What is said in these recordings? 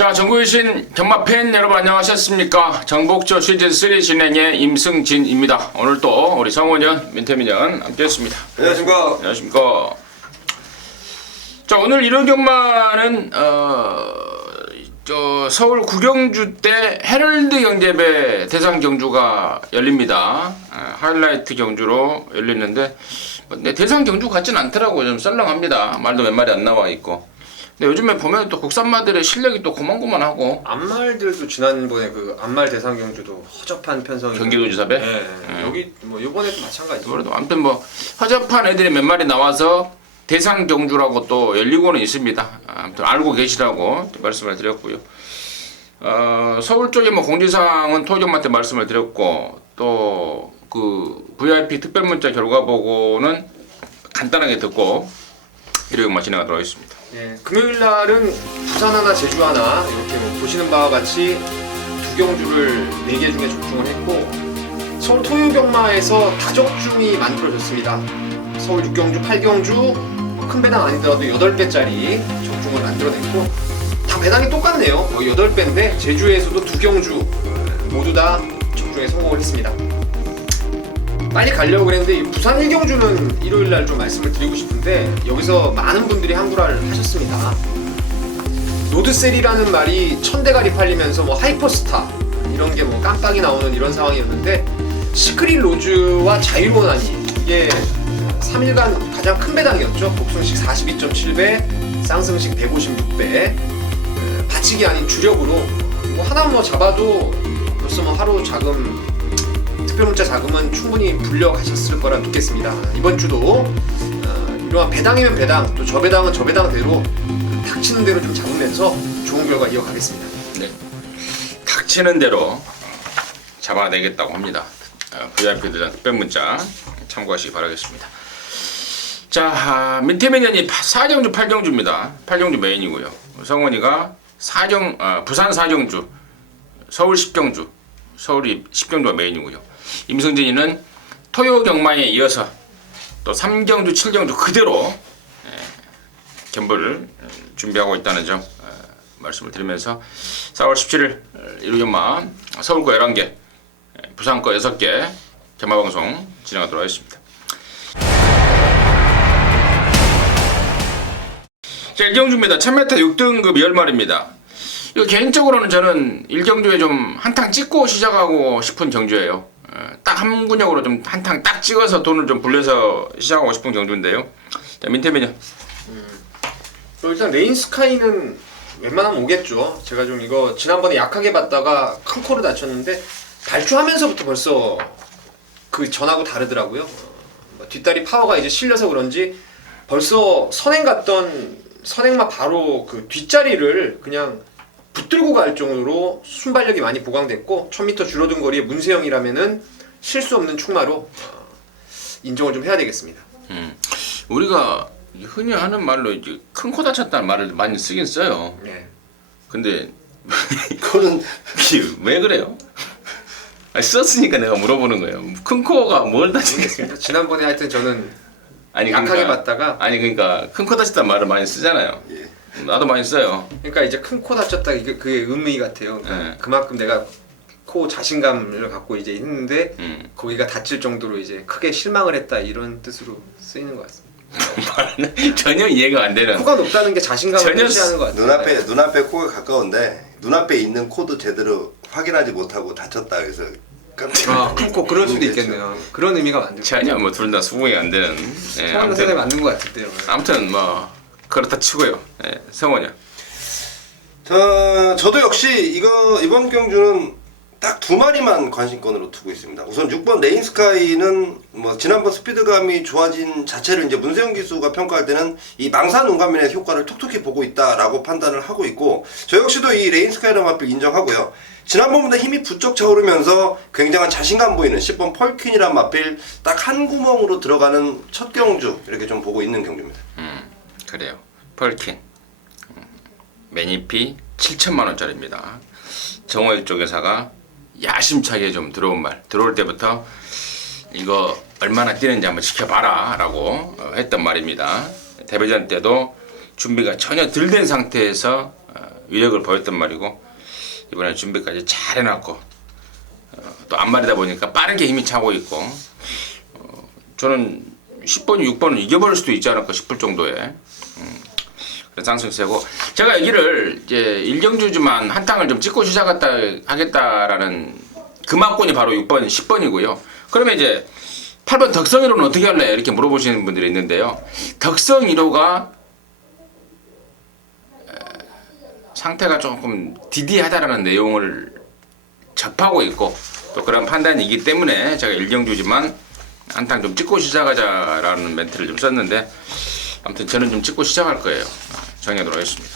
자, 전국이신 경마팬 여러분 안녕하셨습니까? 정복조 시즌3 진행의 임승진입니다. 오늘 또 우리 성원현, 민태민현 함께했습니다. 안녕하십니까. 안녕하십니까. 자, 오늘 1월 경마는 서울 구경주 때 헤럴드 경제배 대상 경주가 열립니다. 하이라이트 경주로 열리는데 근데 대상 경주 같진 않더라고요. 좀 썰렁합니다. 말도 몇 마리 안 나와 있고. 근데 요즘에 보면 또 국산마들의 실력이 또 고만고만하고 암말들도 지난번에 그 암말 대상 경주도 허접한 편성이 경기도지사배? 네. 여기 뭐 이번에도 마찬가지죠. 그래도 아무튼 뭐 허접한 애들이 몇 마리 나와서 대상 경주라고 또 열리고는 있습니다. 아무튼 알고 계시라고 말씀을 드렸고요. 서울 쪽에 뭐 공지사항은 토요경마 때 말씀을 드렸고 또 그 VIP 특별 문자 결과 보고는 간단하게 듣고 일요일만 진행하도록 하겠습니다. 예, 금요일 날은 부산 하나, 제주 하나 이렇게 뭐 보시는 바와 같이 두 경주를 4개 중에 적중을 했고 서울 토요경마에서 다적중이 만들어졌습니다. 서울 6경주, 8경주 큰 배당 아니더라도 8배짜리 적중을 만들어냈고 다 배당이 똑같네요. 8배인데 제주에서도 두 경주 모두 다 적중에 성공을 했습니다. 빨리 가려고 그랬는데 부산 1경주는 일요일날 좀 말씀을 드리고 싶은데 여기서 많은 분들이 항구라를 하셨습니다. 로드셀이라는 말이 1000대가리 팔리면서 뭐 하이퍼스타 이런 게 뭐 깜빡이 나오는 이런 상황이었는데 시크릿 로즈와 자유로나니 이게 3일간 가장 큰 배당이었죠. 복순식 42.7배, 쌍승식 156배, 받치기 아닌 주력으로 뭐 하나 뭐 잡아도 벌써 뭐 하루 자금 특별문자 자금은 충분히 불려 가셨을 거라 믿겠습니다. 이번 주도 이러한 배당이면 배당, 또 저배당은 저배당대로 닥치는 대로 좀 잡으면서 좋은 결과 이어가겠습니다. 네, 닥치는 대로 잡아내겠다고 합니다. VIP들은 특별 문자 참고하시기 바라겠습니다. 자, 민태민현이 4경주 8경주입니다. 8경주 메인이고요. 성원이가 부산 4경주, 서울 10경주, 서울이 10경주가 메인이고요. 임승진이는 토요 경마에 이어서 또 3경주, 7경주 그대로 견보를 준비하고 있다는 점 말씀을 드리면서 4월 17일 일요경마 서울 거 11개, 부산 거 6개 견마방송 진행하도록 하겠습니다. 자, 1경주입니다. 1000m 6등급 10마리입니다. 이거 개인적으로는 저는 1경주에 좀 한탕 찍고 시작하고 싶은 경주예요. 딱 한 군역으로 좀 한탕 딱 찍어서 돈을 좀 불려서 시작하고 싶은 경주인데요. 자, 민태민요. 일단 레인스카이는 웬만하면 오겠죠. 제가 좀 이거 지난번에 약하게 봤다가 큰 코를 다쳤는데 발주하면서부터 벌써 그 전하고 다르더라고요. 뒷다리 파워가 이제 실려서 그런지 벌써 선행 갔던 선행마 바로 그 뒷자리를 그냥 붙들고 갈 정도로 순발력이 많이 보강됐고 1000m 줄어든 거리에 문세영이라면은 실수 없는 충마로 인정을 좀 해야 되겠습니다. 우리가 흔히 하는 말로 이제 큰 코 다쳤다는 말을 많이 쓰긴 써요. 네. 근데 그거는 왜 그래요? 아니, 썼으니까 내가 물어보는 거예요. 큰 코가 뭘 다치겠습니까? 지난번에 하여튼 저는 아니, 약하게 봤다가 그러니까 큰 코 다쳤다는 말을 많이 쓰잖아요. 예. 나도 많이 써요. 그러니까 이제 큰 코 다쳤다 이게 그게 의미 같아요. 그러니까 네. 그만큼 내가 코 자신감을 갖고 이제 했는데 거기가 다칠 정도로 이제 크게 실망을 했다 이런 뜻으로 쓰이는 것 같습니다. 전혀 이해가 안 되는. 코가 높다는 게 자신감을 전혀 표시하는 것 같아요. 눈앞에 코가 가까운데 눈앞에 있는 코도 제대로 확인하지 못하고 다쳤다 그래서 큰 코 그럴 수도 있겠네요. 그런 의미가 맞는 것 같아요. 전혀 뭐 둘 다 수긍이 안 되는. 성원 선생님 맞는 것 같은데요. 아무튼 뭐 그렇다 치고요. 성원이요. 저도 역시 이번 경주는 딱 2마리만 관심권으로 두고 있습니다. 우선 6번 레인스카이는 뭐 지난번 스피드감이 좋아진 자체를 이제 문세영 기수가 평가할 때는 이 망사 눈감면의 효과를 톡톡히 보고 있다라고 판단을 하고 있고 저 역시도 이 레인스카이라는 마필 인정하고요. 지난번보다 힘이 부쩍 차오르면서 굉장한 자신감 보이는 10번 펄퀸이라는 마필 딱 한 구멍으로 들어가는 첫 경주 이렇게 좀 보고 있는 경주입니다. 그래요. 펄킨. 매니피 7천만원짜리입니다. 정호일 쪽 회사가 야심차게 좀 들어올 때부터 이거 얼마나 뛰는지 한번 지켜봐라 라고 했던 말입니다. 데뷔전 때도 준비가 전혀 덜 된 상태에서 위력을 보였단 말이고 이번에 준비까지 잘 해놨고 또 안말이다 보니까 빠르게 힘이 차고 있고 저는 10번, 6번은 이겨버릴 수도 있지 않을까 싶을 정도의 그런 상승 세고 제가 여기를 이제 일경주지만 한탕을 좀 찍고 하겠다라는 금화권이 바로 6번, 10번이고요. 그러면 이제 8번 덕성 1호는 어떻게 할래? 이렇게 물어보시는 분들이 있는데요. 덕성 1호가 상태가 조금 디디하다라는 내용을 접하고 있고 또 그런 판단이기 때문에 제가 일경주지만 한탕 좀 찍고 시작하자라는 멘트를 좀 썼는데 아무튼 저는 좀 찍고 시작할 거예요. 정해도록 하겠습니다.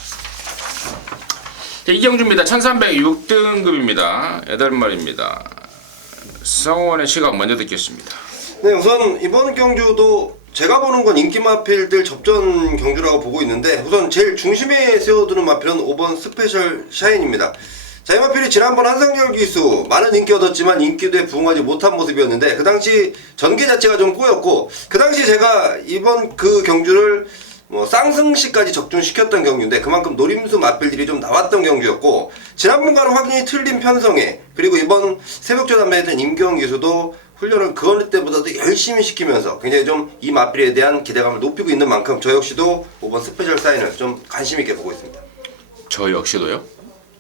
이경주입니다. 1306등급입니다. 8마리입니다. 성원의 시각 먼저 듣겠습니다. 네, 우선 이번 경주도 제가 보는 건 인기 마필들 접전 경주라고 보고 있는데 우선 제일 중심에 세워두는 마필은 5번 스페셜 샤인입니다. 자, 이 마필이 지난번 한상열 기수 많은 인기 얻었지만 인기도에 부응하지 못한 모습이었는데 그 당시 전개 자체가 좀 꼬였고 그 당시 제가 이번 그 경주를 쌍승시까지 적중시켰던 경주인데 그만큼 노림수 마필들이 좀 나왔던 경주였고 지난번과는 확연히 틀린 편성에 그리고 이번 새벽조 단매했던 임경원 기수도 훈련을 그 어느 때보다도 열심히 시키면서 굉장히 좀 이 마필에 대한 기대감을 높이고 있는 만큼 저 역시도 5번 스페셜 사인을 좀 관심 있게 보고 있습니다. 저 역시도요?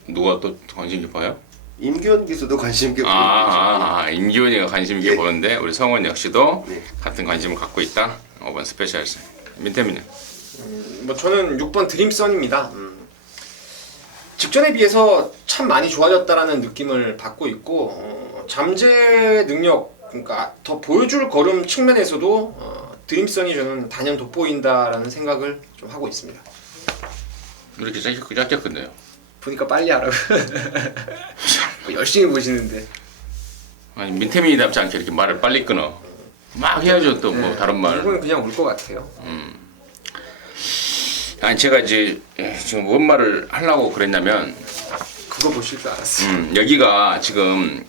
누가 또 관심 깊어요? 임기원 기수도 관심 있게 보고 있습니다. 임기원이가 관심 있게 예. 보는데 우리 성원 역시도 네. 같은 관심을 갖고 있다. 5번 스페셜 사인. 민태민요? 뭐 저는 6번 드림선입니다. 직전에 비해서 참 많이 좋아졌다라는 느낌을 받고 있고 잠재 능력 그러니까 더 보여줄 걸음 측면에서도 드림선이 저는 단연 돋보인다라는 생각을 좀 하고 있습니다. 이렇게 짧게 끝내요. 보니까 빨리 하라고 뭐 열심히 보시는데 아니 민태민이답지 않게 이렇게 말을 빨리 끊어. 막 해야죠 또 뭐 다른 말. 이건 그냥 울 것 같아요. 아니 제가 이제 지금 뭔 말을 하려고 그랬냐면 그거 보실 줄 알았어요. 여기가 지금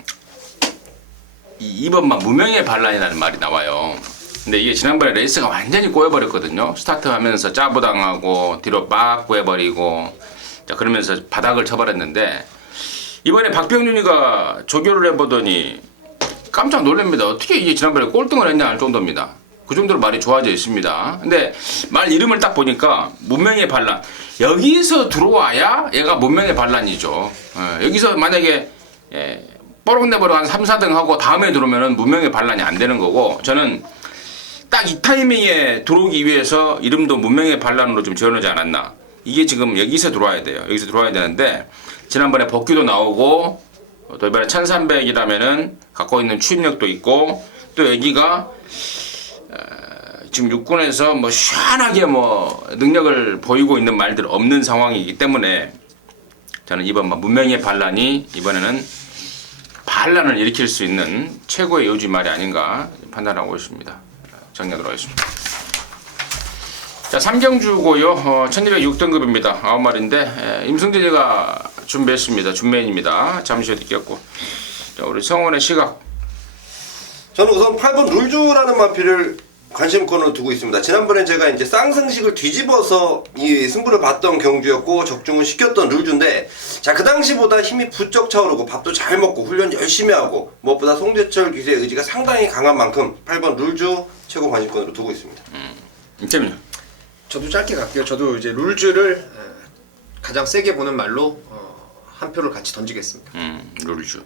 2번만 무명의 반란이라는 말이 나와요. 근데 이게 지난번에 레이스가 완전히 꼬여버렸거든요. 스타트하면서 짜부당하고 뒤로 빡 꼬여버리고 자 그러면서 바닥을 쳐버렸는데 이번에 박병준이가 조교를 해보더니 깜짝 놀랍니다. 어떻게 이게 지난번에 꼴등을 했냐 할 정도입니다. 그 정도로 말이 좋아져 있습니다. 근데 말 이름을 딱 보니까 문명의 반란. 여기서 들어와야 얘가 문명의 반란이죠. 여기서 만약에 뽀록 내버려 한 3, 4등 하고 다음에 들어오면은 문명의 반란이 안 되는 거고 저는 딱 이 타이밍에 들어오기 위해서 이름도 문명의 반란으로 좀 지어놓지 않았나. 이게 지금 여기서 들어와야 돼요. 여기서 들어와야 되는데 지난번에 복귀도 나오고 또 이번에 1300이라면은 갖고 있는 추임력도 있고 또 여기가 지금 육군에서 뭐 시원하게 뭐 능력을 보이고 있는 말들 없는 상황이기 때문에 저는 이번 문명의 반란이 이번에는 반란을 일으킬 수 있는 최고의 요지 말이 아닌가 판단하고 있습니다. 정리하도록 하겠습니다. 자, 3경주고요. 1206등급입니다. 9마리인데 임승진이가 준비했습니다. 준메인입니다. 잠시 후에 듣겠고 자, 우리 성원의 시각. 저는 우선 8번 룰주라는 마필을 관심권으로 두고 있습니다. 지난번에 제가 이제 쌍승식을 뒤집어서 이 승부를 봤던 경주였고 적중을 시켰던 룰주인데 자, 그 당시보다 힘이 부쩍 차오르고 밥도 잘 먹고 훈련 열심히 하고 무엇보다 송대철 기수의 의지가 상당히 강한 만큼 8번 룰주 최고 관심권으로 두고 있습니다. 임태민요? 저도 짧게 갈게요. 저도 이제 룰즈를 가장 세게 보는 말로 한 표를 같이 던지겠습니다. 룰주.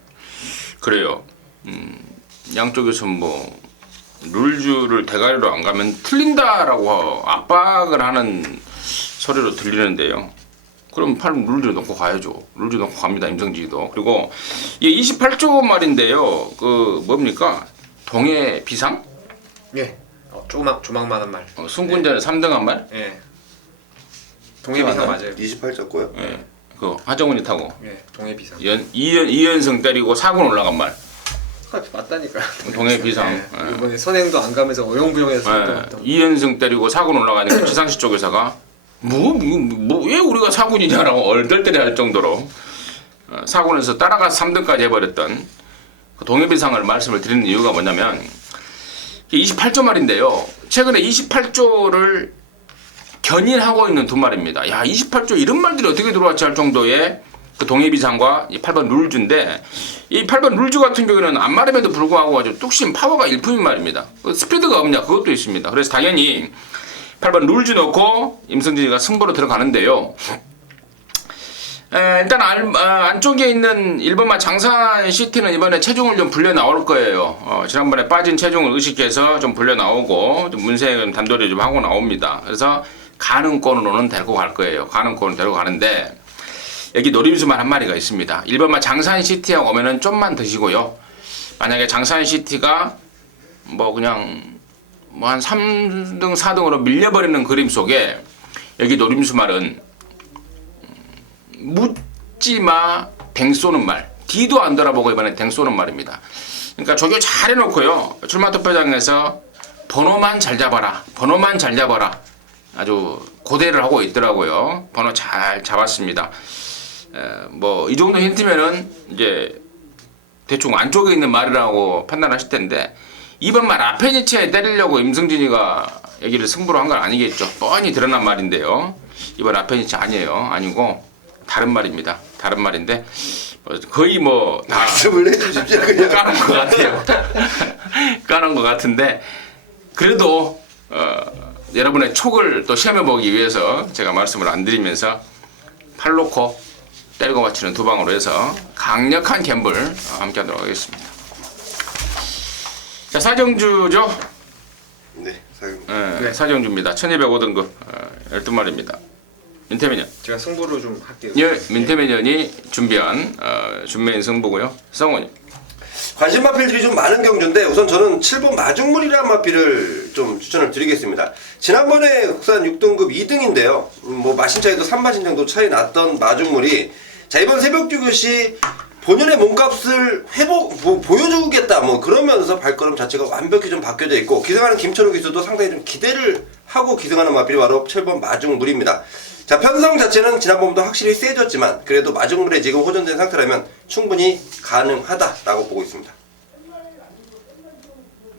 그래요. 양쪽에서 뭐 룰주를 대가리로 안 가면 틀린다라고 압박을 하는 소리로 들리는데요. 그럼 8번 룰주 놓고 가야죠. 룰주 놓고 갑니다. 임성진이도. 그리고 이게 28조 말인데요. 그 뭡니까? 동해 비상? 예. 조막만한 말. 승군전에 3등한 말? 예. 동해비상 맞아요. 28졌고요. 예. 그 하정운이 타고 예. 동해비상. 2연승 때리고 4군 올라간 말. 맞다니까. 동해 비상. 예. 이번에 선행도 안 가면서 어영부영해서 2연승 때리고 4군 올라가니까 지상시 쪽에서가 왜 우리가 4군이냐라고 얼떨떨해 할 정도로 4군에서 따라가서 3등까지 해버렸던 그 동해비상을 말씀을 드리는 이유가 뭐냐면 28조 말인데요. 최근에 28조를 견인하고 있는 두 마리입니다. 야 28조 이런 말들이 어떻게 들어왔지 할 정도의 그 동해비상과 이 8번 룰즈인데 이 8번 룰즈 같은 경우에는 안마름에도 불구하고 아주 뚝심 파워가 일품인 말입니다. 스피드가 없냐 그것도 있습니다. 그래서 당연히 8번 룰즈 넣고 임성진이가 승부로 들어가는데요. 일단 안쪽에 있는 1번마 장산 시티는 이번에 체중을 좀 불려 나올 거예요. 지난번에 빠진 체중을 의식해서 좀 불려 나오고 좀 문생 단도리 좀 하고 나옵니다. 그래서 가능권으로는 데리고 갈 거예요. 가능권으로 데리고 가는데 여기 노림수만 한 마리가 있습니다. 1번마 장산 시티하고 오면은 좀만 드시고요. 만약에 장산 시티가 뭐 그냥 뭐 한 3등 4등으로 밀려버리는 그림 속에 여기 노림수말은 묻지마 댕 쏘는 말 뒤도 안 돌아보고 이번에 댕 쏘는 말입니다. 그러니까 조교 잘 해놓고요. 출마투표장에서 번호만 잘 잡아라 번호만 잘 잡아라 아주 고대를 하고 있더라고요. 번호 잘 잡았습니다. 뭐 이 정도 힌트면은 이제 대충 안쪽에 있는 말이라고 판단하실 텐데 이번 말 아페니체에 때리려고 임승진이가 여기를 승부로 한 건 아니겠죠. 뻔히 드러난 말인데요. 이번 아페니체 아니고 다른 말입니다. 다른 말인데 거의 뭐 다 말씀을 해주십시오. 그냥 까는 것 같아요. 까는 것 같은데 그래도 여러분의 촉을 또 시험해 보기 위해서 제가 말씀을 안 드리면서 팔 놓고 때리고 맞추는 두 방으로 해서 강력한 갬블 함께 하도록 하겠습니다. 자 사정주죠. 네, 사용. 네. 사정주입니다. 1205등급 12마리입니다. 민태민연. 제가 승부로 좀 할게요. 예, 민태민연이 준비한 준매인 승부고요. 성원이. 관심 마필들이 좀 많은 경주인데 우선 저는 7번 마중물이라는 마필을 좀 추천을 드리겠습니다. 지난번에 국산 6등급 2등인데요. 뭐 마신 차이도 3마신 정도 차이 났던 마중물이 자 이번 새벽주교시 본연의 몸값을 보여주겠다 뭐 그러면서 발걸음 자체가 완벽히 좀 바뀌어져 있고 기승하는 김철우 기수도 상당히 좀 기대를 하고 기승하는 마필이 바로 7번 마중물입니다. 자 편성 자체는 지난번보다 확실히 세졌지만 그래도 마중물에 지금 호전된 상태라면 충분히 가능하다라고 보고 있습니다.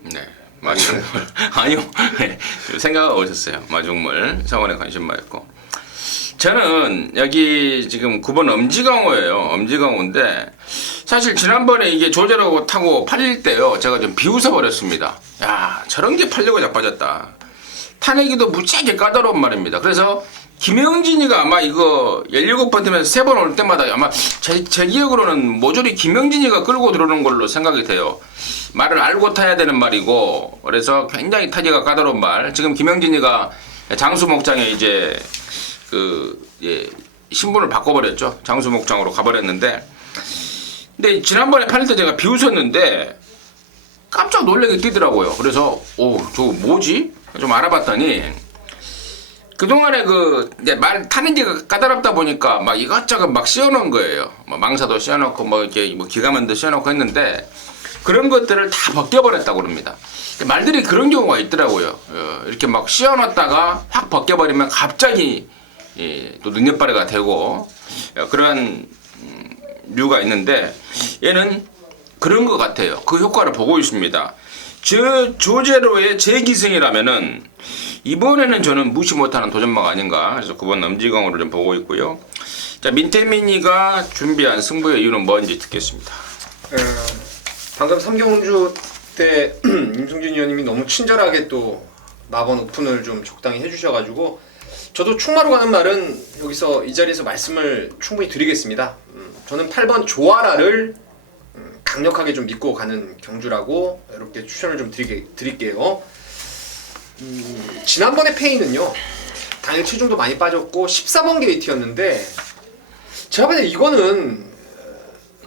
네, 마중물. 아니요, 네, 생각하고 오셨어요. 마중물 성원에 관심 많고. 저는 여기 지금 9번 엄지강호예요. 엄지강호인데 사실 지난번에 이게 조제로 타고 팔릴 때요. 제가 좀 비웃어 버렸습니다. 야 저런 게 팔려고 자빠졌다. 타내기도 무지하게 까다로운 말입니다. 그래서 김영진이가 아마 이거 17번 타면서 3번 올 때마다 아마 제 기억으로는 모조리 김영진이가 끌고 들어오는 걸로 생각이 돼요. 말을 알고 타야 되는 말이고 그래서 굉장히 타기가 까다로운 말. 지금 김영진이가 장수 목장에 이제 신분을 바꿔버렸죠. 장수 목장으로 가버렸는데 근데 지난번에 팔릴 때 제가 비웃었는데 깜짝 놀라게 뛰더라고요. 그래서 저거 뭐지? 좀 알아봤더니 그동안에 이제 말 타는 게 까다롭다 보니까 막 이것저것 막 씌워놓은 거예요. 뭐 망사도 씌워놓고 뭐 이렇게 뭐 기가면도 씌워놓고 했는데 그런 것들을 다 벗겨버렸다고 그럽니다. 말들이 그런 경우가 있더라고요. 이렇게 막 씌워놨다가 확 벗겨버리면 갑자기 또 능력발휘가 되고 그런 류가 있는데 얘는 그런 것 같아요. 그 효과를 보고 있습니다. 조제로의 재기승이라면은 이번에는 저는 무시 못하는 도전마가 아닌가. 그래서 9번 엄지강으로 좀 보고 있고요. 자 민태민이가 준비한 승부의 이유는 뭔지 듣겠습니다. 방금 삼경주 때 임승진 의원님이 너무 친절하게 또 마번 오픈을 좀 적당히 해주셔가지고 저도 충마로 가는 말은 여기서 이 자리에서 말씀을 충분히 드리겠습니다. 저는 8번 조아라를 강력하게 좀 믿고 가는 경주라고 이렇게 추천을 좀 드릴게요. 지난번에 페이는요 당일 체중도 많이 빠졌고 14번 게이트였는데 제가 봤을 때 이거는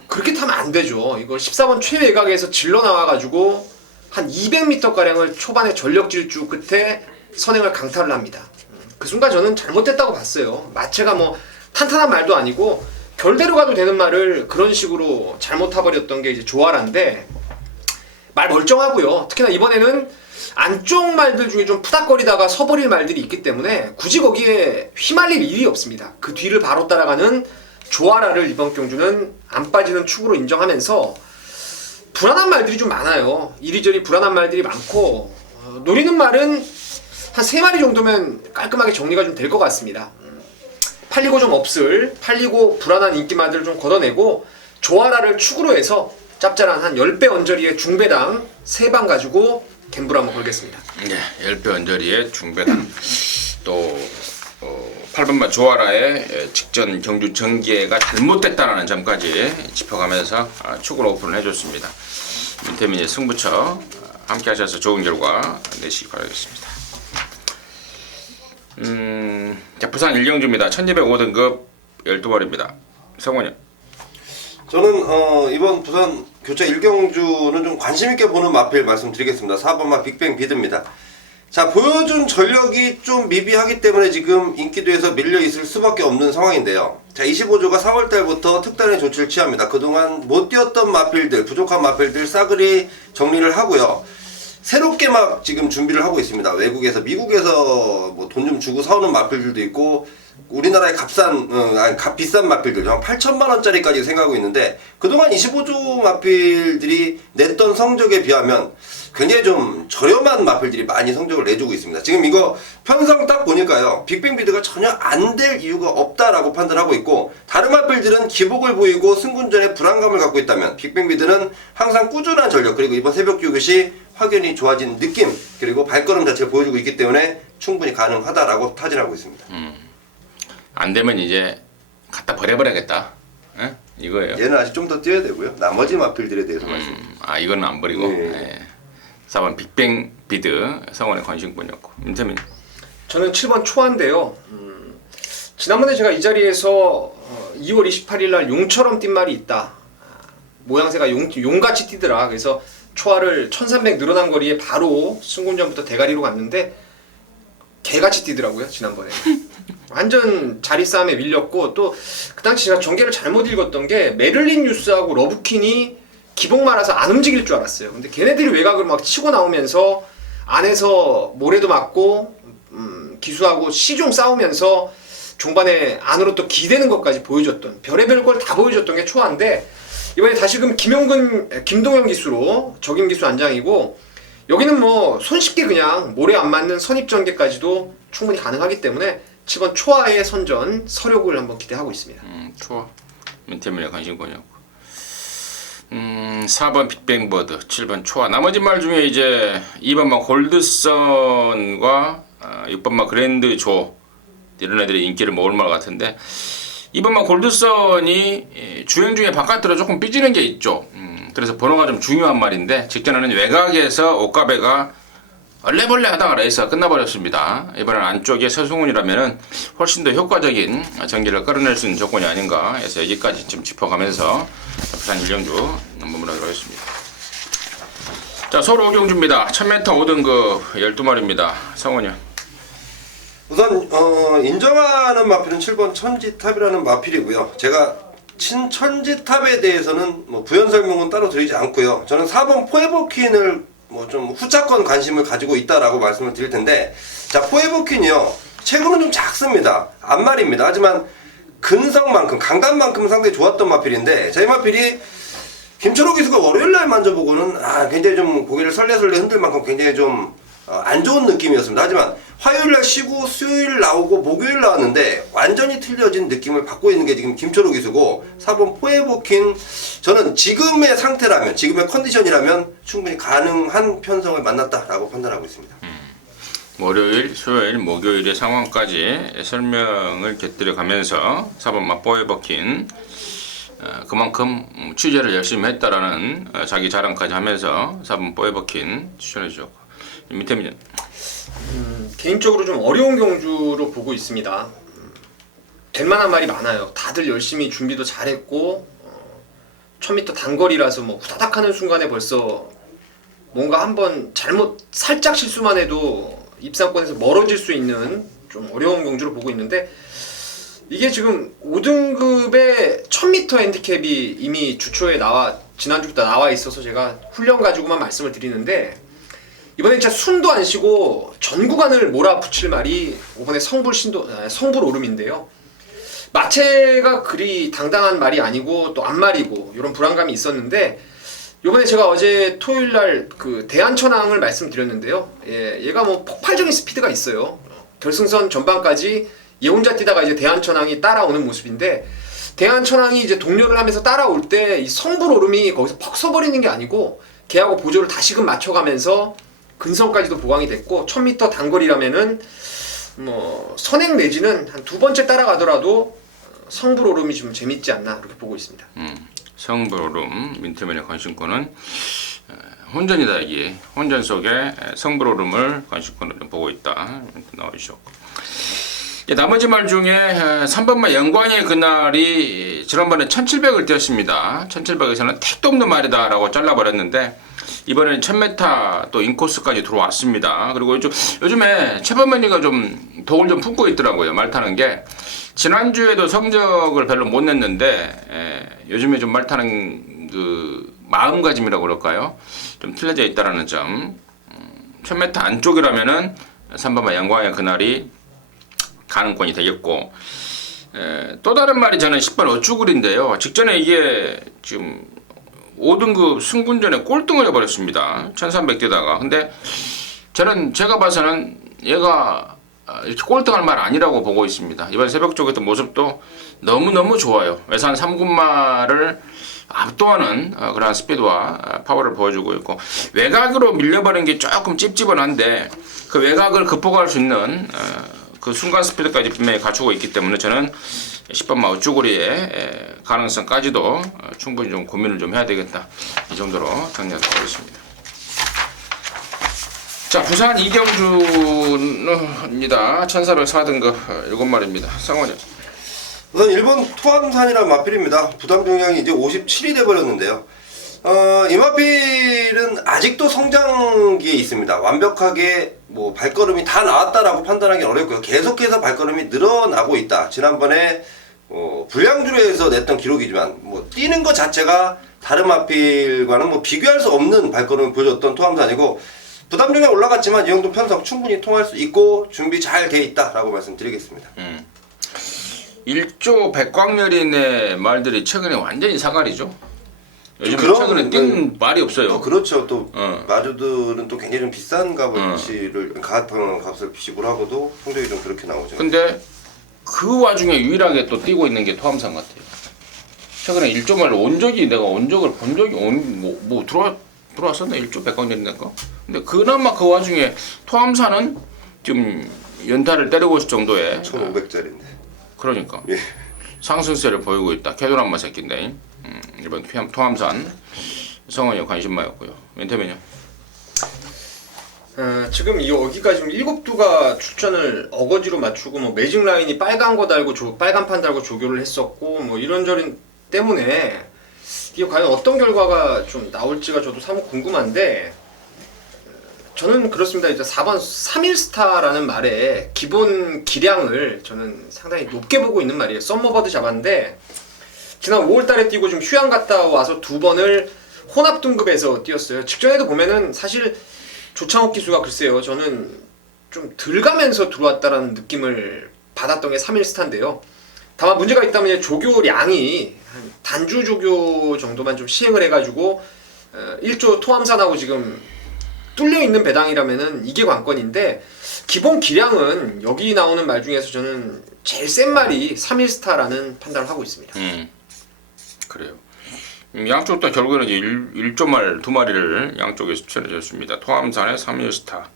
그렇게 타면 안 되죠. 이거 14번 최외곽에서 질러 나와가지고 한 200m가량을 초반에 전력 질주 끝에 선행을 강타를 합니다. 그 순간 저는 잘못됐다고 봤어요. 마체가 뭐 탄탄한 말도 아니고 결대로 가도 되는 말을 그런 식으로 잘못 타버렸던 게 이제 조아라인데 말 멀쩡하고요. 특히나 이번에는 안쪽 말들 중에 좀 푸닥거리다가 서버릴 말들이 있기 때문에 굳이 거기에 휘말릴 일이 없습니다. 그 뒤를 바로 따라가는 조아라를 이번 경주는 안 빠지는 축으로 인정하면서 불안한 말들이 좀 많아요. 이리저리 불안한 말들이 많고 노리는 말은 한 3마리 정도면 깔끔하게 정리가 좀 될 것 같습니다. 팔리고 좀 없을, 팔리고 불안한 인기마들을 좀 걷어내고 조아라를 축으로 해서 짭짤한 한 10배 언저리의 중배당 3방 가지고 갬블 한번 걸겠습니다. 네, 10배 언저리의 중배당. 또 8번마 조아라의 직전 경주 전개가 잘못됐다는 점까지 짚어가면서 축으로 오픈을 해줬습니다. 민태민의 승부처 함께 하셔서 좋은 결과 내시기 바라겠습니다. 자, 부산 일경주입니다. 1205등급 12마리입니다. 성원이. 저는 이번 부산 교차 일경주는 좀 관심있게 보는 마필 말씀드리겠습니다. 4번마 빅뱅 비드입니다. 자, 보여준 전력이 좀 미비하기 때문에 지금 인기도에서 밀려있을 수밖에 없는 상황인데요. 자, 25조가 4월달부터 특단의 조치를 취합니다. 그동안 못 뛰었던 마필들, 부족한 마필들 싸그리 정리를 하고요. 새롭게 막 지금 준비를 하고 있습니다. 외국에서, 미국에서 뭐 돈 좀 주고 사오는 마필들도 있고, 우리나라의 비싼 마필들, 한 8천만원짜리까지 생각하고 있는데, 그동안 25조 마필들이 냈던 성적에 비하면 굉장히 좀 저렴한 마필들이 많이 성적을 내주고 있습니다. 지금 이거 편성 딱 보니까요, 빅뱅 비드가 전혀 안 될 이유가 없다라고 판단하고 있고, 다른 마필들은 기복을 보이고 승군전에 불안감을 갖고 있다면 빅뱅 비드는 항상 꾸준한 전력, 그리고 이번 새벽 교육시 확연히 좋아진 느낌, 그리고 발걸음 자체를 보여주고 있기 때문에 충분히 가능하다라고 타진하고 있습니다. 안 되면 이제 갖다 버려버려야겠다. 에? 이거예요. 얘는 아직 좀 더 뛰어야 되고요. 나머지 마필들에 대해서 말씀드립니다. 이거는 안 버리고. 네. 네. 4번 빅뱅 비드 성원의 관심꾼이었고. 임태민. 저는 7번 초안인데요. 지난번에 제가 이 자리에서 2월 28일 날 용처럼 뛴 말이 있다. 모양새가 용같이 뛰더라. 그래서 초아를 1300 늘어난 거리에 바로 승군전부터 대가리로 갔는데 개같이 뛰더라고요, 지난번에. 완전 자리 싸움에 밀렸고, 또 그 당시 제가 전개를 잘못 읽었던 게 메를린 뉴스하고 러브킨이 기복 말아서 안 움직일 줄 알았어요. 근데 걔네들이 외곽을 막 치고 나오면서 안에서 모래도 맞고 기수하고 시종 싸우면서 종반에 안으로 또 기대는 것까지 보여줬던, 별의별 걸 다 보여줬던 게 초안데, 이번에 다시금 김동현 기수로 적임 기수 안장이고, 여기는 뭐 손쉽게 그냥 모래 안 맞는 선입 전개까지도 충분히 가능하기 때문에 7번 초아의 선전 서력을 한번 기대하고 있습니다. 초아. 민태민의 관심꾼이었고. 4번 빅뱅버드, 7번 초아. 나머지 말 중에 이제 2번만 골드선과 6번만 그랜드 조 이런 애들이 인기를 모을 말 같은데, 2번만 골드선이 주행 중에 바깥으로 조금 삐지는 게 있죠. 그래서 번호가 좀 중요한 말인데, 직전에는 외곽에서 옷가베가 얼레벌레 하다가 레이스가 끝나버렸습니다. 이번엔 안쪽에 서승훈이라면은 훨씬 더 효과적인 전기를 끌어낼 수 있는 조건이 아닌가 해서 여기까지 좀 짚어가면서 부산 일경주 넘어가도록 하겠습니다. 자, 서울 오경주입니다. 1000m 5등급 12마리입니다. 성원이요. 우선 인정하는 마필은 7번 천지탑이라는 마필이고요. 제가 천지탑에 대해서는 뭐 부연 설명은 따로 드리지 않고요. 저는 4번 포에버퀸을 뭐 좀 후차권 관심을 가지고 있다라고 말씀을 드릴 텐데, 자, 포에버퀸이요, 최근은 좀 작습니다. 앞말입니다. 하지만 근성만큼, 강단만큼은 상당히 좋았던 마필인데, 자, 이 마필이 김철호 기수가 월요일날 만져보고는 굉장히 좀 고개를 설레설레 흔들 만큼 굉장히 좀 안 좋은 느낌이었습니다. 하지만 화요일날 쉬고 수요일 나오고 목요일 나왔는데 완전히 틀려진 느낌을 받고 있는 게 지금 김철호 기수고, 4번 포에버퀸, 저는 지금의 상태라면, 지금의 컨디션이라면 충분히 가능한 편성을 만났다라고 판단하고 있습니다. 월요일, 수요일, 목요일의 상황까지 설명을 곁들여 가면서 4번 포에버퀸, 그만큼 취재를 열심히 했다라는 자기 자랑까지 하면서 4번 포에버퀸 추천해 주셨고. 밑에는 개인적으로 좀 어려운 경주로 보고 있습니다. 될만한 말이 많아요. 다들 열심히 준비도 잘했고, 1000m 단거리라서 뭐 후다닥 하는 순간에 벌써 뭔가 한번 살짝 실수만 해도 입상권에서 멀어질 수 있는 좀 어려운 경주로 보고 있는데, 이게 지금 5등급의 1000m 핸디캡이 이미 주초에 지난주부터 나와 있어서 제가 훈련 가지고만 말씀을 드리는데, 이번에 진짜 숨도 안 쉬고 전 구간을 몰아붙일 말이 이번에 성불 오름인데요. 마체가 그리 당당한 말이 아니고 또 앞말이고 이런 불안감이 있었는데, 요번에 제가 어제 토요일 날 그 대한천왕을 말씀드렸는데요. 예, 얘가 뭐 폭발적인 스피드가 있어요. 결승선 전반까지 얘 혼자 뛰다가 이제 대한천왕이 따라오는 모습인데, 대한천왕이 이제 동료를 하면서 따라올 때 이 성불오름이 거기서 퍽 서버리는 게 아니고 걔하고 보조를 다시금 맞춰가면서 근성까지도 보강이 됐고, 1000m 단거리라면은 뭐 선행 내지는 한 두 번째 따라가더라도 성불오름이 좀 재밌지 않나 이렇게 보고 있습니다. 성불오름 민트맨의 관심권은 혼전이다. 이게 혼전 속에 성불오름을 관심권으로 보고 있다. 나와주셨고, 나머지 말 중에 3번만 영광의 그날이 지난번에 1700을 뛰었습니다. 1700에서는 택도 없는 말이다 라고 잘라버렸는데, 이번에는 1000m 또 인코스까지 들어왔습니다. 그리고 요즘에 최범현이가 좀 독을 좀 품고 있더라고요. 말 타는 게. 지난주에도 성적을 별로 못 냈는데, 요즘에 좀 말 타는 그 마음가짐이라고 그럴까요? 좀 틀려져 있다라는 점. 1000m 안쪽이라면은 3번만 영광의 그날이 가능권이 되겠고, 또 다른 말이 저는 10번 어쭈굴인데요. 직전에 이게 지금 5등급 승군전에 꼴등을 해버렸습니다. 1300 뛰다가. 근데 제가 봐서는 얘가 이렇게 꼴등할 말 아니라고 보고 있습니다. 이번 새벽 쪽에 했던 모습도 너무너무 좋아요. 외산 3군마를 압도하는 그런 스피드와 파워를 보여주고 있고, 외곽으로 밀려버린 게 조금 찝찝한데 그 외곽을 극복할 수 있는 그 순간 스피드까지 분명히 갖추고 있기 때문에 저는 10번 마우쭈구리의 가능성까지도 충분히 좀 고민을 좀 해야 되겠다. 이 정도로 정리하도록 하겠습니다. 자, 부산 이경주입니다. 1404등급 7마리입니다. 상원이. 우선 일본 토암산이란 마필입니다. 부담 중량이 이제 57이 돼버렸는데요. 이 마필은 아직도 성장기에 있습니다. 완벽하게 뭐 발걸음이 다 나왔다라고 판단하기 어렵고요. 계속해서 발걸음이 늘어나고 있다. 지난번에 불량주로에서 냈던 기록이지만 뭐 뛰는 것 자체가 다른 마필과는 뭐 비교할 수 없는 발걸음을 보여줬던 토암산이고, 부담 중량 올라갔지만 이 정도 편성 충분히 통할 수 있고 준비 잘 돼 있다라고 말씀드리겠습니다. 1조 백광열인의 말들이 최근에 완전히 사갈이죠. 요즘 그런, 최근에 뛴 말이 없어요. 그렇죠. 또 마주들은 또 굉장히 좀 비싼 값을 지불하고도 성적이 좀 그렇게 나오죠. 근데 그 와중에 유일하게 또 뛰고 있는 게 토암산 같아요. 최근에 1조 말로 내가 온 적을 본 적이 들어왔었나 1조 백광열인가. 근데 그나마 그 와중에 토암산은 좀 연타를 때리고 있을 정도의 1,500짜리인데. 그러니까 예. 상승세를 보이고 있다. 개도란마 새끼인데 이번 토암산 성원이 관심마였고요. 멘태면요. 지금 여기가 지금 7두가 출전을 어거지로 맞추고, 뭐 매직 라인이 빨간 거 달고 빨간 판 달고 조교를 했었고, 뭐 이런저런 때문에 이게 과연 어떤 결과가 좀 나올지가 저도 사뭇 궁금한데, 저는 그렇습니다. 이제 4번 3일스타라는 말에 기본 기량을 저는 상당히 높게 보고 있는 말이에요. 썸머버드 잡았는데 지난 5월달에 뛰고 좀 휴양 갔다 와서 2번을 혼합 등급에서 뛰었어요. 직전에도 보면은 사실 조창욱 기수가 글쎄요, 저는 좀 덜 가면서 들어왔다라는 느낌을 받았던 게 3일스타인데요. 다만 문제가 있다면 조교량이 한 단주 조교 정도만 좀 시행을 해가지고 1조 토암산하고 지금 뚫려있는 배당이라면은 이게 관건인데, 기본 기량은 여기 나오는 말 중에서 저는 제일 센 말이 3일스타라는 판단을 하고 있습니다. 그래요. 양쪽 다 결국에는 이제 1조 말 2마리를 양쪽에 추천해 줬습니다. 토암산의 3일스타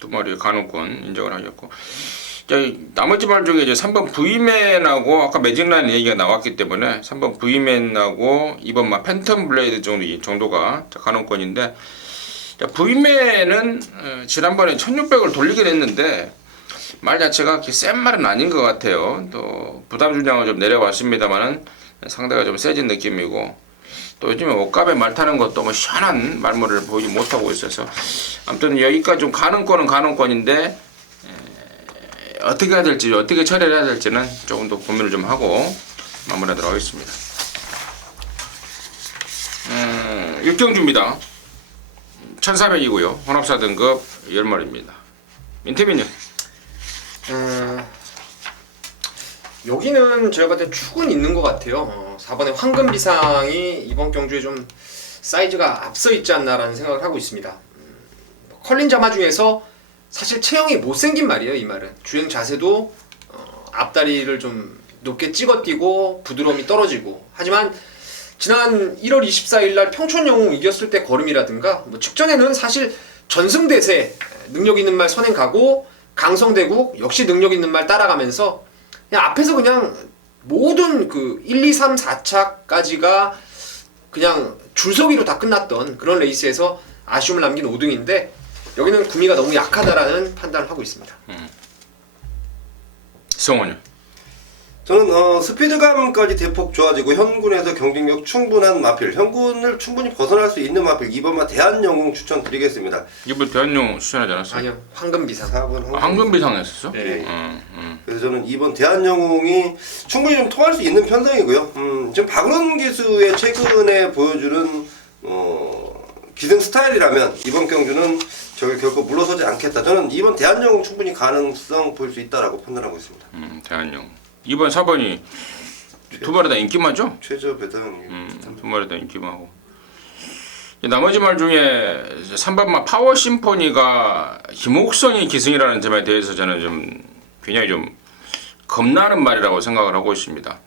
2마리의 가능권 인정을 하셨고, 자, 나머지 말 중에 이제 3번 V맨하고 아까 매직라인 얘기가 나왔기 때문에 3번 V맨하고 2번 팬텀 블레이드 정도가 가능권인데, 자, V맨은 지난번에 1600을 돌리긴 했는데 말 자체가 그렇게 센 말은 아닌 것 같아요. 또 부담 중량은 좀 내려왔습니다만은 상대가 좀 세진 느낌이고, 또 요즘에 옷값에 말 타는 것도 뭐 시원한 말모를 보이지 못하고 있어서, 아무튼 여기까지 좀 가능권은 가능권인데 어떻게 해야 될지, 어떻게 처리를 해야 될지는 조금 더 고민을 좀 하고 마무리하도록 하겠습니다. 육경주입니다. 1400이고요. 혼합사 등급 10마리입니다. 민태민요. 여기는 제가 봤을 때 축은 있는 것 같아요. 4번의 황금비상이 이번 경주에 좀 사이즈가 앞서 있지 않나라는 생각을 하고 있습니다. 컬린 자마 중에서 사실 체형이 못생긴 말이에요. 이 말은 주행 자세도 앞다리를 좀 높게 찍어뛰고 부드러움이 떨어지고, 하지만 지난 1월 24일 날 평촌영웅 이겼을 때 걸음이라든가 뭐 직전에는 사실 전승대세 능력 있는 말 선행 가고, 강성대국 역시 능력 있는 말 따라가면서 그냥 앞에서 그냥 모든 그 1, 2, 3, 4차까지가 그냥 줄서기로 다 끝났던 그런 레이스에서 아쉬움을 남긴 5등인데, 여기는 구미가 너무 약하다라는 판단을 하고 있습니다. 성원이. 저는 스피드감까지 대폭 좋아지고 현군에서 경쟁력 충분한 마필, 현군을 충분히 벗어날 수 있는 마필 2번마 대한영웅 추천드리겠습니다. 이번 대한용 추천하지 않았어요? 아니요, 황금비상. 4번 황금비상 했었어? 네. 그래서 저는 2번 대한영웅이 충분히 좀 통할 수 있는 편성이고요. 지금 박은 기수의 최근에 보여주는 기승 스타일이라면 이번 경주는 저를 결코 물러서지 않겠다. 저는 2번 대한영웅 충분히 가능성 보일 수 있다라고 판단하고 있습니다. 대한용. 2번, 4번이 두 마리 다 인기마죠? 최저 배당. 두 마리 다 인기마고. 나머지 말 중에 3번마 파워 심포니가 김옥성이 기승이라는 점에 대해서 저는 좀 굉장히 좀 겁나는 말이라고 생각을 하고 있습니다.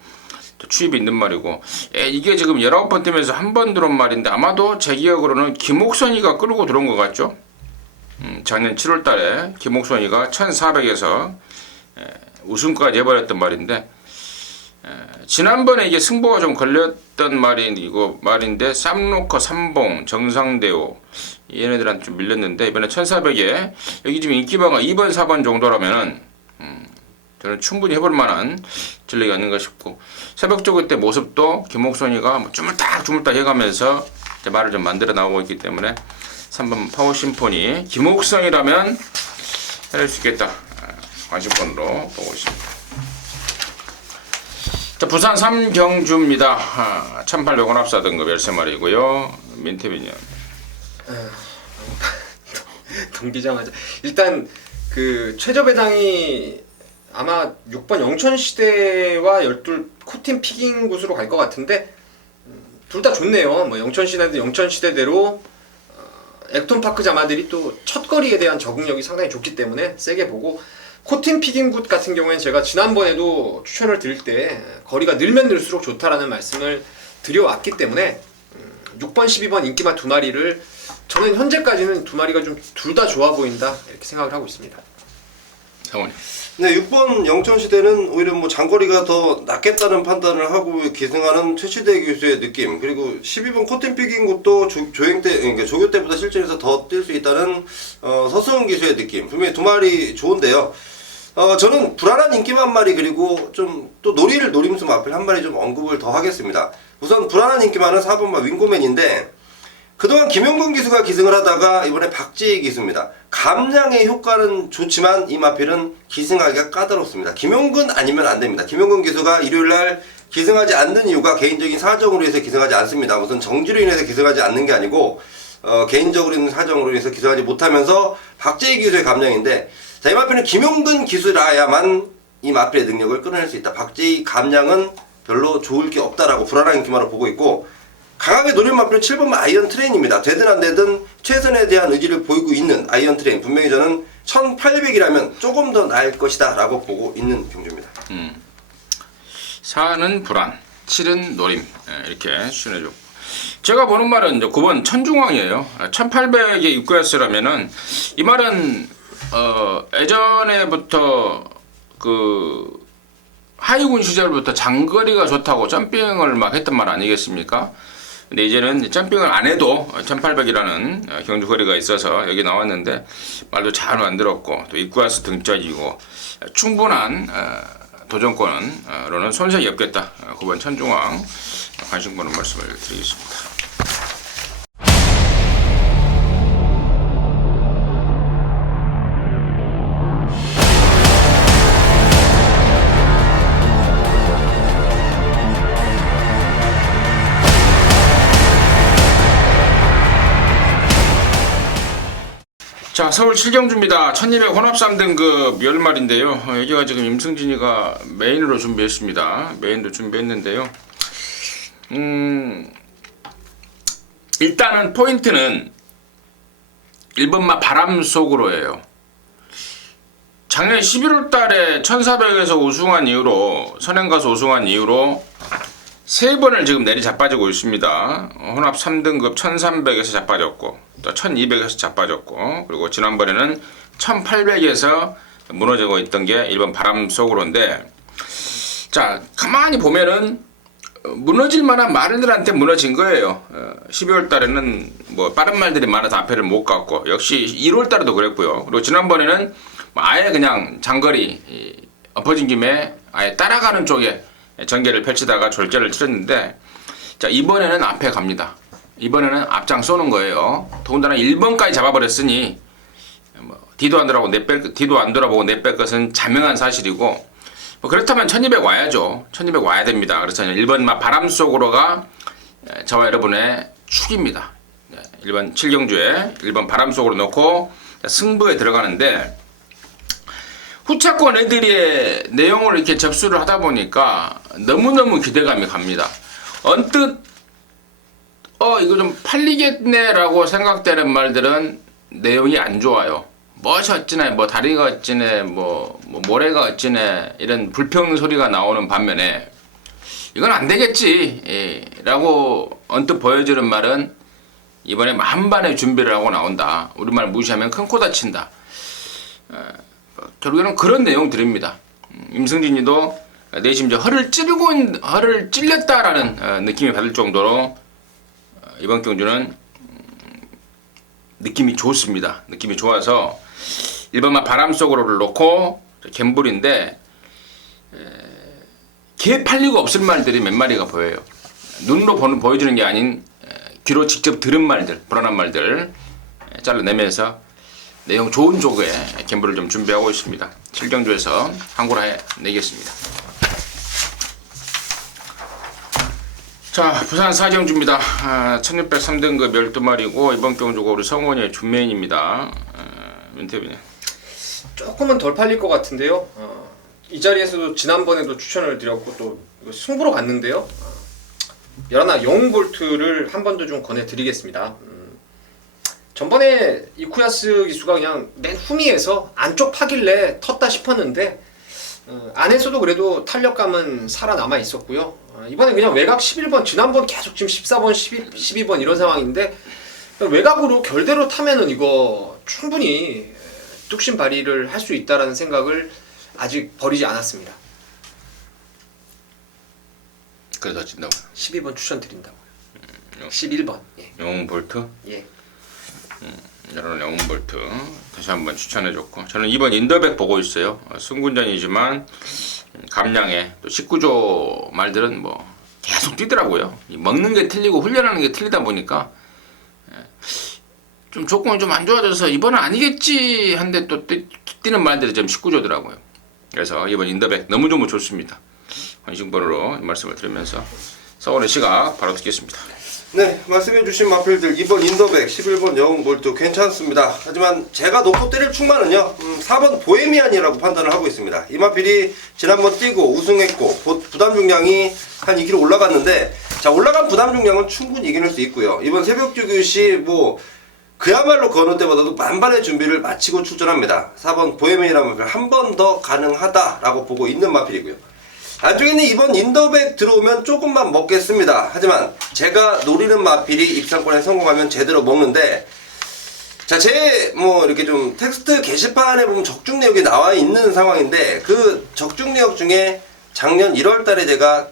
추입이 있는 말이고, 이게 지금 19번 뛰면서 한 번 들어온 말인데 아마도 제 기억으로는 김옥선이가 끌고 들어온 것 같죠? 작년 7월 달에 김옥선이가 1400에서 우승까지 해버렸던 말인데, 지난번에 이게 승부가 좀 걸렸던 말인데 쌈로커, 삼봉, 정상대호 얘네들한테 좀 밀렸는데, 이번에 1400에 여기 지금 인기마가 2번, 4번 정도라면은 저는 충분히 해볼 만한 전력이 아닌가 싶고, 새벽조 그때 모습도 김옥선이가 뭐 주물딱 해가면서 말을 좀 만들어 나오고 있기 때문에 3번 파워 심포니 김옥성이라면 해낼 수 있겠다. 관심권으로 보고 있습니다. 자, 부산 3경주입니다. 1800원 합사 등급 13마리고요. 민태빈이요. 동기자마자 일단 그 최저 배당이 아마 6번 영천시대와 12 코틴 피깅 곳으로 갈 것 같은데, 둘 다 좋네요. 뭐 영천시대도 영천시대대로 액톤파크 자마들이 또 첫 거리에 대한 적응력이 상당히 좋기 때문에 세게 보고, 코틴 피깅굿 같은 경우에는 제가 지난번에도 추천을 드릴 때 거리가 늘면 늘수록 좋다라는 말씀을 드려왔기 때문에 6번, 12번 인기마 두 마리를 저는 현재까지는 두 마리가 좀 둘 다 좋아 보인다 이렇게 생각을 하고 있습니다. 상원이. 네, 6번 영천시대는 오히려 뭐 장거리가 더 낫겠다는 판단을 하고 기승하는 최시대 교수의 느낌, 그리고 12번 코틴피깅 것도 조행 때, 그러니까 조교 때보다 실전에서 더 뛸 수 있다는 서승훈 기수의 느낌, 분명히 두 마리 좋은데요. 저는 불안한 인기만 한 마리, 그리고 좀 또 놀이를 노림수 마필 한 마리 좀 언급을 더 하겠습니다. 우선 불안한 인기만은 4번마 윙고맨인데, 그동안 김용근 기수가 기승을 하다가 이번에 박지희 기수입니다. 감량의 효과는 좋지만 이 마필은 기승하기가 까다롭습니다. 김용근 아니면 안 됩니다. 김용근 기수가 일요일날 기승하지 않는 이유가 개인적인 사정으로 해서 기승하지 않습니다. 무슨 정지로 인해서 기승하지 않는 게 아니고 개인적으로 있는 사정으로 인해서 기승하지 못하면서 박지희 기수의 감량인데, 자, 이 마필은 김용근 기수라야만 이 마필의 능력을 끌어낼 수 있다. 박지희 감량은 별로 좋을 게 없다라고 불안한 인기만을 보고 있고, 강하게 노린 마필은 7번마 아이언 트레인입니다. 되든 안 되든 최선에 대한 의지를 보이고 있는 아이언 트레인. 분명히 저는 1800이라면 조금 더 나을 것이다 라고 보고 있는 경주입니다. 4는 불안, 7은 노림, 이렇게 추천해줬고, 제가 보는 말은 이제 9번 천중왕이에요. 1800에 입구였으라면은 이 말은 예전에부터 그 하이군 시절부터 장거리가 좋다고 점핑을 막 했던 말 아니겠습니까? 근데 이제는 점핑을 안 해도 1800이라는 경주 거리가 있어서 여기 나왔는데, 말도 잘 만들었고 또 입구와서 등짜지고 충분한 도전권으로는 손색이 없겠다. 9번 천중왕 관심 보는 말씀을 드리겠습니다. 자, 자, 서울 7경주입니다. 1200 혼합 3등급 10마리인데요. 여기가 지금 임승진이가 메인으로 준비했습니다. 메인도 준비했는데요. 일단은 포인트는 1번마 바람 속으로예요. 작년 11월 달에 1400에서 우승한 이후로, 선행가서 우승한 이후로 3번을 지금 내리 자빠지고 있습니다. 혼합 3등급 1300에서 자빠졌고, 또 1200에서 자빠졌고, 그리고 지난번에는 1800에서 무너지고 있던 게 1번 바람 속으로인데, 자, 가만히 보면은 무너질 만한 말들한테 무너진 거예요. 12월 달에는 뭐 빠른 말들이 많아서 앞에를 못 갔고, 역시 1월 달에도 그랬고요. 그리고 지난번에는 아예 그냥 장거리 엎어진 김에 아예 따라가는 쪽에 전개를 펼치다가 졸개를 치렀는데, 자, 이번에는 앞에 갑니다. 이번에는 앞장 쏘는 거예요. 더군다나 1번까지 잡아버렸으니 뭐 뒤도 안 돌아보고 내뺄 것은 자명한 사실이고, 뭐 그렇다면 1200 와야죠. 1200 와야 됩니다. 그렇잖아요. 1번 바람 속으로가 저와 여러분의 축입니다. 1번 7경주에 1번 바람 속으로 넣고 승부에 들어가는데, 후차권 애들의 내용을 이렇게 접수를 하다 보니까 너무너무 기대감이 갑니다. 언뜻 이거 좀 팔리겠네 라고 생각되는 말들은 내용이 안 좋아요. 멋이 어찌네, 뭐 다리가 어찌네, 뭐 모래가 어찌네, 이런 불평 소리가 나오는 반면에 이건 안 되겠지 라고 언뜻 보여주는 말은 이번에 만반의 준비를 하고 나온다. 우리말 무시하면 큰 코 다친다. 결국에는 그런 내용들입니다. 임승진이도 내심 허를 찔렸다라는 느낌이 받을 정도로 이번 경주는 느낌이 좋습니다. 느낌이 좋아서 1번만 바람 속으로를 놓고 갬블인데, 개 팔리고 없을 말들이 몇 마리가 보여요. 눈으로 보여주는 게 아닌 귀로 직접 들은 말들, 불안한 말들 잘라내면서 내용 좋은 쪽에 갬블을 좀 준비하고 있습니다. 7경주에서 항구를 내겠습니다. 자, 부산 4경주입니다. 1600 3등급 12마리고 이번 경주가 우리 성원이의 준메인입니다. 민태빈이 조금은 덜 팔릴 것 같은데요. 이 자리에서도 지난번에도 추천을 드렸고 또 이거 승부로 갔는데요. 열하나 영웅볼트를 한 번 더 좀 권해드리겠습니다. 전번에 이쿠야스 기수가 그냥 맨 후미에서 안쪽 파길래 텄다 싶었는데, 안에서도 그래도 탄력감은 살아남아 있었고요. 이번에 그냥 외곽 11번, 지난번 계속 지금 14번, 12번 이런 상황인데, 외곽으로 결대로 타면은 이거 충분히 뚝심 발휘를 할 수 있다라는 생각을 아직 버리지 않았습니다. 그래서 진다고요. 12번 추천드린다고요. 11번. 예. 영웅볼트? 예. 여러분 영웅볼트 다시 한번 추천해줬고, 저는 이번 인더백 보고 있어요. 승군전이지만 감량에 또 19조 말들은 뭐 계속 뛰더라고요. 먹는 게 틀리고 훈련하는 게 틀리다 보니까 좀 조건이 좀 안 좋아져서 이번은 아니겠지 한데 또 뛰는 말들이 좀 19조더라고요. 그래서 이번 인더백 너무 좋습니다. 헌신번으로 말씀을 드리면서 서울의 시각 바로 듣겠습니다. 네, 말씀해주신 마필들 2번 인더백, 11번 영웅볼트 괜찮습니다. 하지만 제가 놓고 때릴 충만은요, 4번 보헤미안이라고 판단을 하고 있습니다. 이 마필이 지난번 뛰고 우승했고 부담 중량이 한 2kg 올라갔는데, 자, 올라간 부담 중량은 충분히 이겨낼 수 있고요. 이번 새벽주교 시 뭐 그야말로 그 어느 때보다도 만반의 준비를 마치고 출전합니다. 4번 보헤미안이라는 마필 한 번 더 가능하다라고 보고 있는 마필이고요. 안쪽에 있는 이번 인더백 들어오면 조금만 먹겠습니다. 하지만 제가 노리는 마필이 입상권에 성공하면 제대로 먹는데, 자, 제 뭐 이렇게 좀 텍스트 게시판에 보면 적중 내역이 나와 있는 상황인데, 그 적중 내역 중에 작년 1월 달에 제가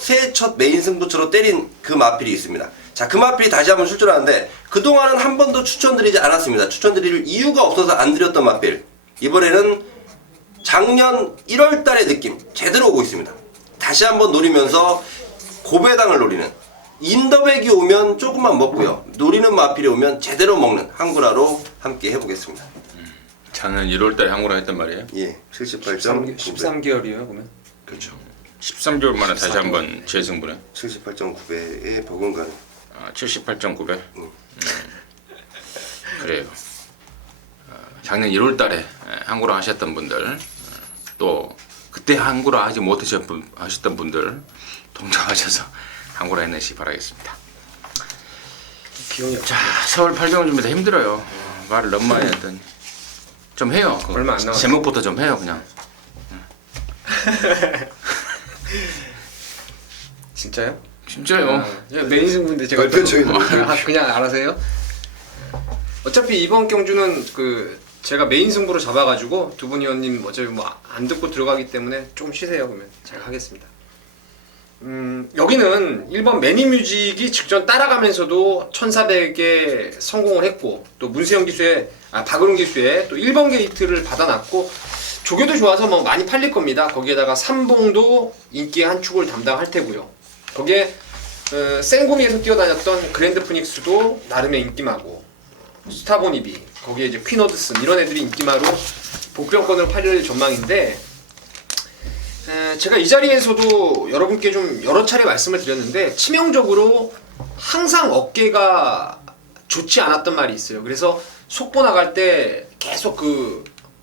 새해 첫 메인 승부처로 때린 그 마필이 있습니다. 자, 그 마필이 다시 한번 출전하는데, 그동안은 한 번도 추천드리지 않았습니다. 추천드릴 이유가 없어서 안 드렸던 마필. 이번에는 작년 1월 달의 느낌 제대로 오고 있습니다. 다시 한번 노리면서 고배당을 노리는, 인더백이 오면 조금만 먹고요, 노리는 마필이 오면 제대로 먹는 항구라로 함께 해보겠습니다. 작년 1월달에 항구라 했단 말이에요. 예, 78.9배. 13개월이에요, 그러면? 그렇죠. 13개월 만에 다시 한번 재승부네. 78.9배에 버금가는. 78.9배. 그래요. 작년 1월달에 항구라 하셨던 분들, 또 그때 항구라 하지 못하셨던 분들 동참하셔서 항구라 해내시기 바라겠습니다. 기운이 자, 서울 800원 줍니다. 힘들어요. 말을 너무 많이 했더니 좀 해요. 얼마 안 남았어요. 제목부터 좀 해요, 그냥. 진짜요? 진짜요. 메인 승부인데 제가 그냥 알아서 해요. 어차피 이번 경주는 제가 메인 승부로 잡아가지고 두 분 의원님 어차피 뭐 안 듣고 들어가기 때문에 좀 쉬세요. 그러면 제가 하겠습니다. 여기는 1번 매니뮤직이 직전 따라가면서도 1400에 성공을 했고, 또 문세영 기수의 박은훈 기수의 또 1번 게이트를 받아놨고, 조교도 좋아서 뭐 많이 팔릴 겁니다. 거기에다가 삼봉도 인기의 한 축을 담당할 테고요. 거기에 생고미에서 뛰어다녔던 그랜드 푸닉스도 나름의 인기마고, 스타보니비, 거기에 이제 퀸어드슨 이런 애들이 인기마로 복병권을 팔릴 전망인데, 제가 이 자리에서도 여러분께 좀 여러 차례 말씀을 드렸는데 치명적으로 항상 어깨가 좋지 않았던 말이 있어요. 그래서 속보 나갈 때 계속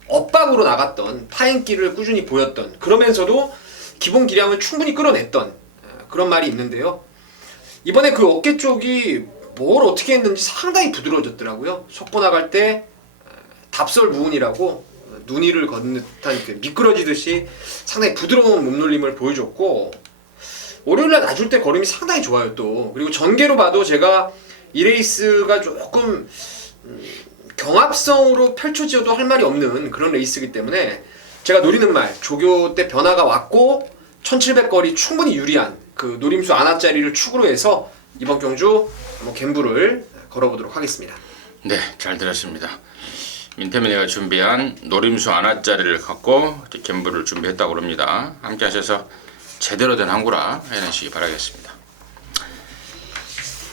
엇박으로 나갔던 파행기를 꾸준히 보였던, 그러면서도 기본 기량을 충분히 끌어냈던 그런 말이 있는데요. 이번에 그 어깨 쪽이 뭘 어떻게 했는지 상당히 부드러워졌더라고요. 속보 나갈 때 답설 무운이라고 눈이를 걷는 듯한 미끄러지듯이 상당히 부드러운 몸놀림을 보여줬고, 월요일날 놔줄 때 걸음이 상당히 좋아요 또. 그리고 전개로 봐도 제가 이 레이스가 조금 경합성으로 펼쳐지어도 할 말이 없는 그런 레이스이기 때문에 제가 노리는 말, 조교 때 변화가 왔고 1700거리 충분히 유리한 그 노림수 안압자리를 축으로 해서 이번 경주 한번 갬블을 걸어보도록 하겠습니다. 네, 잘 들었습니다. 민태민이가 준비한 노림수 안압자리를 갖고 갬블을 준비했다고 합니다. 함께 하셔서 제대로 된 항구라 해내시기 바라겠습니다.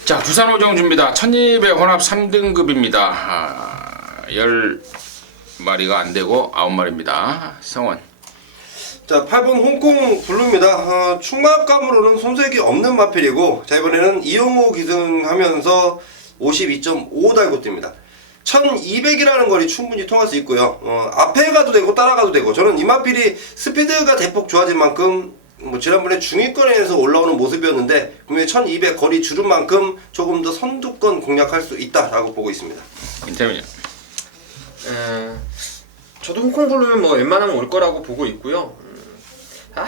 자, 부산 오정 준비다. 1200 혼합 3등급입니다. 10마리가 안되고 9마리입니다. 성원. 자, 8번 홍콩 블루입니다. 충마감으로는 손색이 없는 마필이고, 자, 이번에는 이용호 기승하면서 52.5 달고 뜹니다. 1200이라는 거리 충분히 통할 수 있고요. 앞에 가도 되고 따라가도 되고, 저는 이 마필이 스피드가 대폭 좋아진 만큼 지난번에 중위권에서 올라오는 모습이었는데, 분명히 1200 거리 줄은 만큼 조금 더 선두권 공략할 수 있다라고 보고 있습니다. 민태민이. 저도 홍콩블루는 뭐 웬만하면 올 거라고 보고 있고요.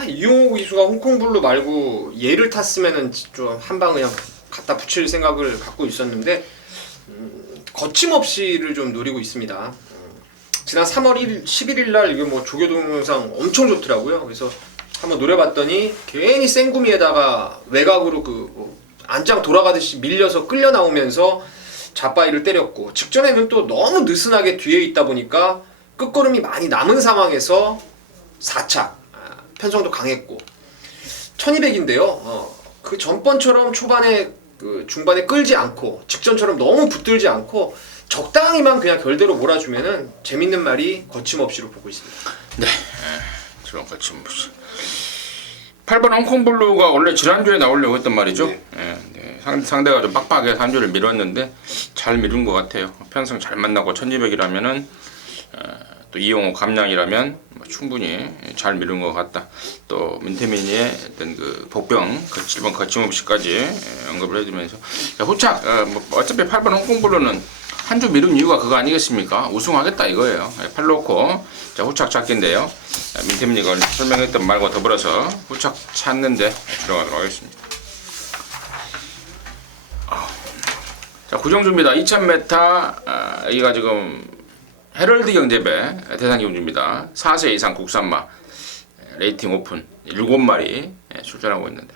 이용호 기수가 홍콩블루 말고 얘를 탔으면은 좀 한 방 그냥 갖다 붙일 생각을 갖고 있었는데, 거침없이를 좀 노리고 있습니다. 지난 3월 11일 날 이게 뭐 조교 동영상 엄청 좋더라고요. 그래서 한번 노려봤더니 괜히 생구미에다가 외곽으로 안장 돌아가듯이 밀려서 끌려 나오면서 잡바이를 때렸고, 직전에는 또 너무 느슨하게 뒤에 있다 보니까 끝걸음이 많이 남은 상황에서 4차 편성도 강했고 1200인데요. 그 전번처럼 초반에 중반에 끌지 않고 직전처럼 너무 붙들지 않고 적당히만 그냥 결대로 몰아주면은 재밌는 말이 거침없이로 보고 있습니다. 네, 저런 거침없이. 8번 홍콩블루가 원래 지난주에 나오려고 했던 말이죠. 네. 상대가 좀 빡빡하게 3주를 미뤘는데 잘 미룬 것 같아요. 편성 잘 만나고 1200이라면은 또 이용호 감량이라면 충분히 잘 미룬 것 같다. 또 민태민이의 어떤 복병 7번 거침없이까지 언급을 해주면서 후착 어차피 8번 홍콩블루는 한 주 미룬 이유가 그거 아니겠습니까? 우승하겠다 이거예요. 팔 놓고 자, 후착 찾기인데요. 민태민이가 설명했던 말과 더불어서 후착 찾는데 들어가도록 하겠습니다. 자, 구정주입니다. 2000m 여기가 지금 헤럴드 경제배 대상 경주입니다. 4세 이상 국산마 레이팅 오픈 7마리 출전하고 있는데,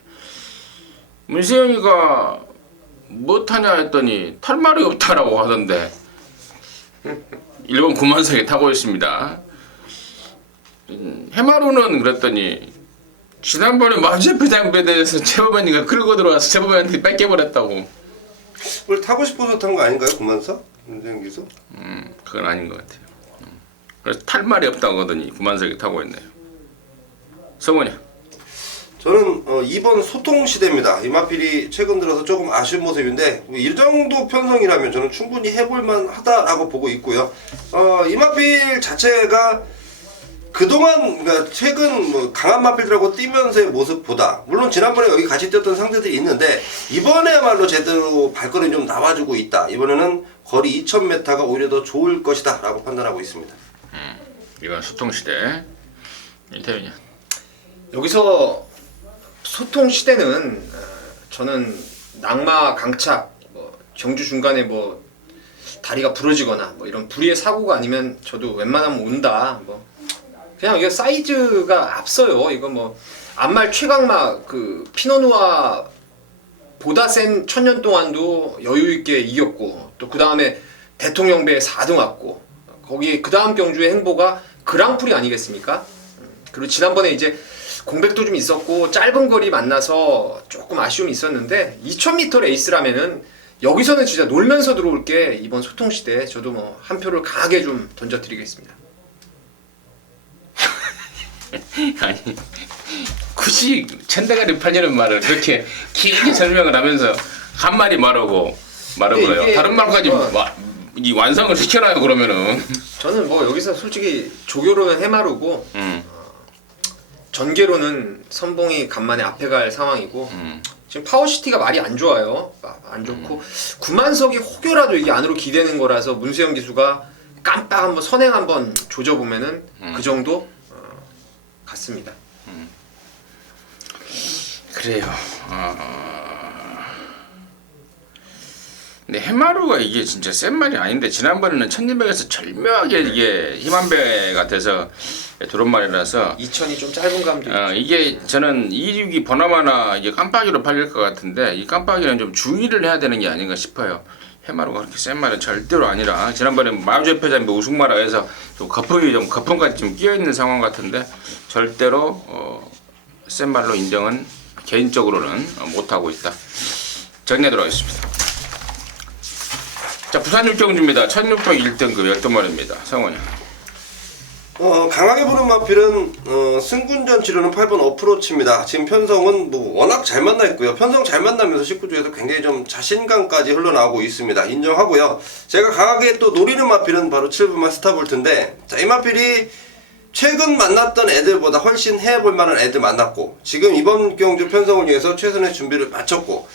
문세영이가 뭐 타냐 했더니 탈 말이 없다라고 하던데 일본 9만석에 타고 있습니다. 해마루는 그랬더니 지난번에 마주제프 장배대에서 제법언니가 끌고 들어와서 제법언니한테 뺏겨버렸다고. 원래 타고 싶어서 탄 거 아닌가요, 구만석? 문세영 기수? 그건 아닌 것 같아요. 그래서 탈 말이 없다고 하더니 9만석에 타고 있네요. 성원이. 저는 2번 소통시대입니다. 이마필이 최근 들어서 조금 아쉬운 모습인데 이 정도 편성이라면 저는 충분히 해볼만 하다라고 보고 있고요. 이마필 자체가 그동안 그러니까 최근 뭐 강한 마필들하고 뛰면서의 모습보다 물론 지난번에 여기 같이 뛰었던 상대들이 있는데 이번에야말로 제대로 발걸음이 좀 나와주고 있다. 이번에는 거리 2000m가 오히려 더 좋을 것이다 라고 판단하고 있습니다. 이번 소통시대 이태윤이. 여기서 소통 시대는 저는 낙마 강착, 뭐 경주 중간에 뭐 다리가 부러지거나 뭐 이런 불의의 사고가 아니면 저도 웬만하면 온다. 뭐 그냥 이게 사이즈가 앞서요. 이거 뭐 안말 최강마 그 피노누아 보다 센 천년 동안도 여유 있게 이겼고 또 그 다음에 대통령배 4등 왔고 거기 그 다음 경주의 행보가 그랑프리 아니겠습니까? 그리고 지난번에 이제 공백도 좀 있었고 짧은 거리 만나서 조금 아쉬움이 있었는데 2000m 레이스라면은 여기서는 진짜 놀면서 들어올 게 이번 소통시대 저도 뭐 한 표를 강하게 좀 던져드리겠습니다. 아니 굳이 천대가리 팔려는 말을 그렇게 길게 설명을 하면서 한 마리 말하고 그래요. 이게 다른 말까지 이 완성을 시켜놔요 그러면은. 저는 뭐 여기서 솔직히 조교로는 해마루고 전개로는 선봉이 간만에 앞에 갈 상황이고 지금 파워시티가 말이 안 좋아요. 안 좋고 구만석이 혹여라도 이게 안으로 기대는 거라서 문수영 기수가 깜빡 한번 선행 한번 조져보면은 그 정도 같습니다. 그래요. 근데 해마루가 이게 진짜 센 말이 아닌데 지난번에는 1200에서 절묘하게 이게 힘한배 같아서 들어온 말이라서 2000이 좀 짧은 감도 있죠. 이게 저는 262 버나마나 이게 깜빡이로 팔릴 것 같은데 이 깜빡이는 좀 주의를 해야 되는 게 아닌가 싶어요. 해마루가 그렇게 센 말은 절대로 아니라 지난번에 마주협회장이 우승마라 해서 좀 거품까지 좀 끼어 있는 상황 같은데 절대로 센 말로 인정은 개인적으로는 못 하고 있다. 정리하도록 하겠습니다. 자, 부산 육경주입니다. 1601등급 열동말입니다. 성원이. 강하게 보는 마필은 승군전 치료는 8번 어프로치입니다. 지금 편성은 뭐 워낙 잘 만나 있고요. 편성 잘 만나면서 19주에서 굉장히 좀 자신감까지 흘러나오고 있습니다. 인정하고요. 제가 강하게 또 노리는 마필은 바로 7번만 스타볼트인데 자, 이 마필이 최근 만났던 애들보다 훨씬 해볼 만한 애들 만났고 지금 이번 경주 편성을 위해서 최선의 준비를 마쳤고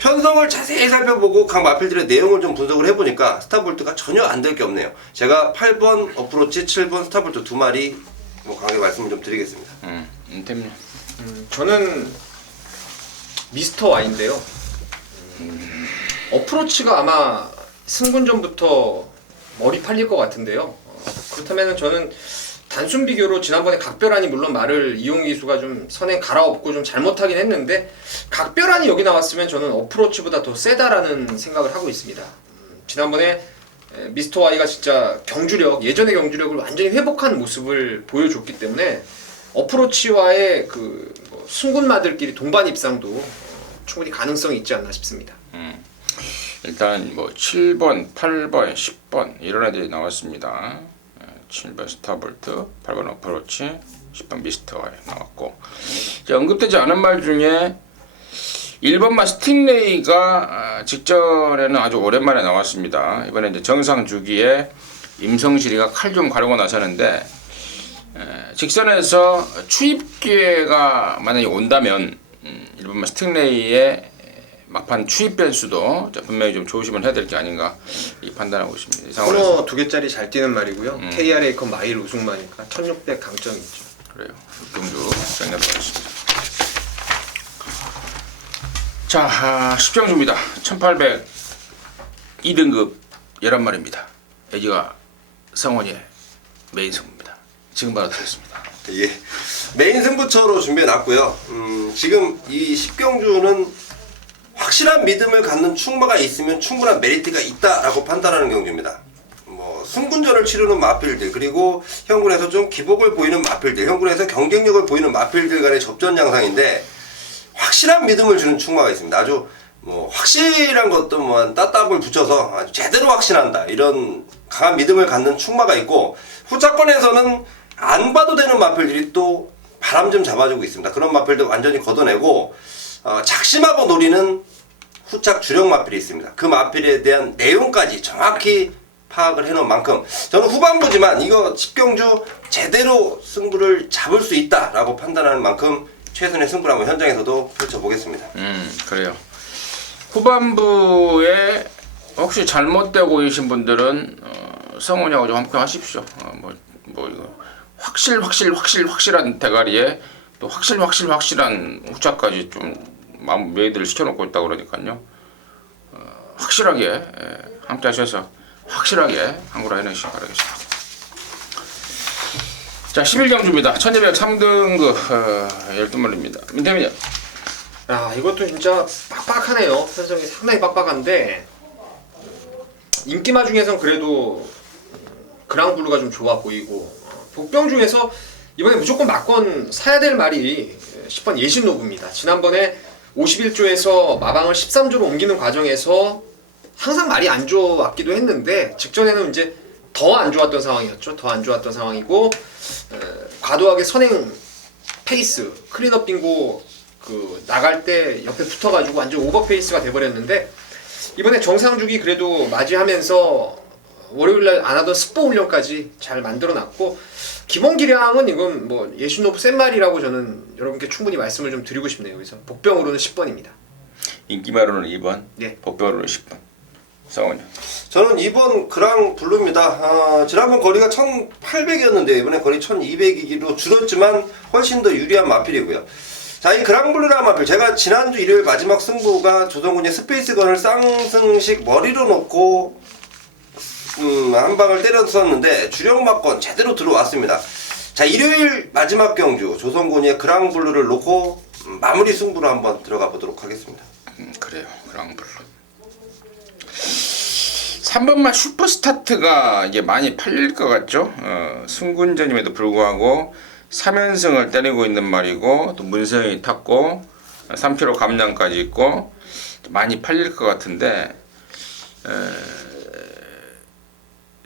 편성을 자세히 살펴보고 각 마필들의 내용을 좀 분석을 해보니까 스타볼트가 전혀 안 될 게 없네요. 제가 8번 어프로치, 7번 스타볼트 두 마리 뭐 강하게 말씀을 좀 드리겠습니다. 저는 미스터 Y인데요. 어프로치가 아마 승군전부터 머리 팔릴 것 같은데요. 그렇다면 저는 단순 비교로 지난번에 각별한이 물론 말을 이용 기수가 좀 선행 갈아엎고 좀 잘못하긴 했는데 각별한이 여기 나왔으면 저는 어프로치보다 더 세다라는 생각을 하고 있습니다. 지난번에 미스터 Y가 진짜 경주력, 예전의 경주력을 완전히 회복한 모습을 보여줬기 때문에 어프로치와의 그 승군마들끼리 동반 입상도 충분히 가능성이 있지 않나 싶습니다. 일단 뭐 7번, 8번, 10번 이런 애들이 나왔습니다. 7번 스타볼트, 8번 어프로치, 10번 미스터 Y 나왔고 이제 언급되지 않은 말 중에 1번만 스팅레이가 직전에는 아주 오랜만에 나왔습니다. 이번에 이제 정상 주기에 임성실이가 칼 좀 가르고 나서는데 직선에서 추입 기회가 만약에 온다면 1번만 스팅레이의 막판 추입 변수도 분명히 좀 조심을 해야 될 게 아닌가 이 판단하고 있습니다. 이 코너 2개짜리 잘 뛰는 말이고요. KRA 마일 우승마니까 1600 강점이 있죠. 그래요. 경주 정리해보겠습니다. 자, 10경주입니다. 1800 2등급 11마리입니다. 여기가 성원이의 메인 승부입니다. 지금 바로 드리겠습니다. 예, 메인 승부처로 준비해놨고요. 지금 이 10경주는 확실한 믿음을 갖는 충마가 있으면 충분한 메리트가 있다라고 판단하는 경주입니다. 뭐 승군전을 치르는 마필들 그리고 현군에서 좀 기복을 보이는 마필들, 현군에서 경쟁력을 보이는 마필들 간의 접전 양상인데 확실한 믿음을 주는 충마가 있습니다. 아주 뭐 확실한 것도 뭐 따따블 붙여서 아주 제대로 확신한다 이런 강한 믿음을 갖는 충마가 있고 후차권에서는 안 봐도 되는 마필들이 또 바람 좀 잡아주고 있습니다. 그런 마필도 완전히 걷어내고 작심하고 노리는 후착 주력 마필이 있습니다. 그 마필에 대한 내용까지 정확히 파악을 해놓은 만큼 저는 후반부지만 이거 10경주 제대로 승부를 잡을 수 있다라고 판단하는 만큼 최선의 승부를 한번 현장에서도 펼쳐보겠습니다. 그래요. 후반부에 혹시 잘못되고 계신 분들은 성훈이하고 좀 함께 하십시오. 뭐 이거 확실한 대가리에 또 확실한 후차까지 좀 매입을 시켜놓고 있다 그러니까요. 확실하게 함께 하셔서 확실하게 한구라 해내시기 바라겠습니다. 자, 11경주입니다. 1203등급 12마리입니다. 민태민이요. 이것도 진짜 빡빡하네요. 편성이 상당히 빡빡한데 인기마 중에선 그래도 그랑블루가 좀 좋아 보이고 복병 중에서 이번에 무조건 막건 사야 될 말이 10번 예신노브입니다. 지난번에 51조에서 마방을 13조로 옮기는 과정에서 항상 말이 안 좋았기도 했는데 직전에는 이제 더 안 좋았던 상황이었죠. 더 안 좋았던 상황이고 과도하게 선행 페이스 클린업 빙고 나갈 때 옆에 붙어가지고 완전 오버 페이스가 돼버렸는데 이번에 정상주기 그래도 맞이하면서 월요일날 안 하던 스포 훈련까지 잘 만들어놨고 기본 기량은 이건 뭐 예신노브 센 말이라고 저는 여러분께 충분히 말씀을 좀 드리고 싶네요. 그래서 복병으로는 10번입니다. 인기마로는 2번, 네. 복병으로는 10번. 성훈이. 저는 이번 그랑 블루입니다. 지난번 거리가 1800이었는데 이번에 거리 1200이기로 줄었지만 훨씬 더 유리한 마필이고요. 자, 이 그랑 블루라는 마필, 제가 지난주 일요일 마지막 승부가 조성군의 스페이스건을 쌍승식 머리로 놓고 한 방을 때렸었는데 주력 막건 제대로 들어왔습니다. 자, 일요일 마지막 경주 조성군의 그랑 블루를 놓고 마무리 승부로 한번 들어가 보도록 하겠습니다. 그래요. 그랑 블루. 3번만 슈퍼스타트가 이게 많이 팔릴 것 같죠? 승군전임에도 불구하고 3연승을 때리고 있는 말이고 또 문세영이 탔고 3kg 감량까지 있고 많이 팔릴 것 같은데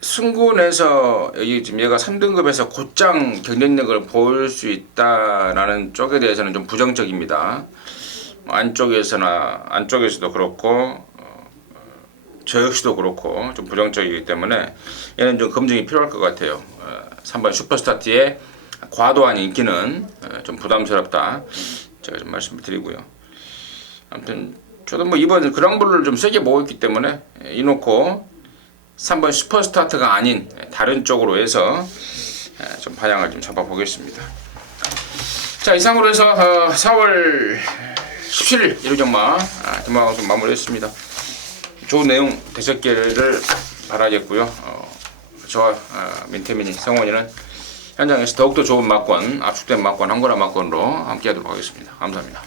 승군에서 여기 지금 얘가 3등급에서 곧장 경쟁력을 보일 수 있다라는 쪽에 대해서는 좀 부정적입니다. 안쪽에서도 그렇고 저 역시도 그렇고 좀 부정적이기 때문에 얘는 좀 검증이 필요할 것 같아요. 3번 슈퍼스타트의 과도한 인기는 좀 부담스럽다. 제가 좀 말씀을 드리고요. 아무튼 저도 뭐 이번 그랑블루를 좀 세게 보고 있기 때문에 이놓고 3번 슈퍼스타트가 아닌 다른 쪽으로 해서 좀 방향을 좀 잡아보겠습니다. 자, 이상으로 해서 4월 17일 일요정마 뒷마방송 마무리했습니다. 좋은 내용 되셨기를 바라겠고요. 저와 민태민이, 성원이는 현장에서 더욱더 좋은 막건, 압축된 막건, 한거라 막건으로 함께하도록 하겠습니다. 감사합니다.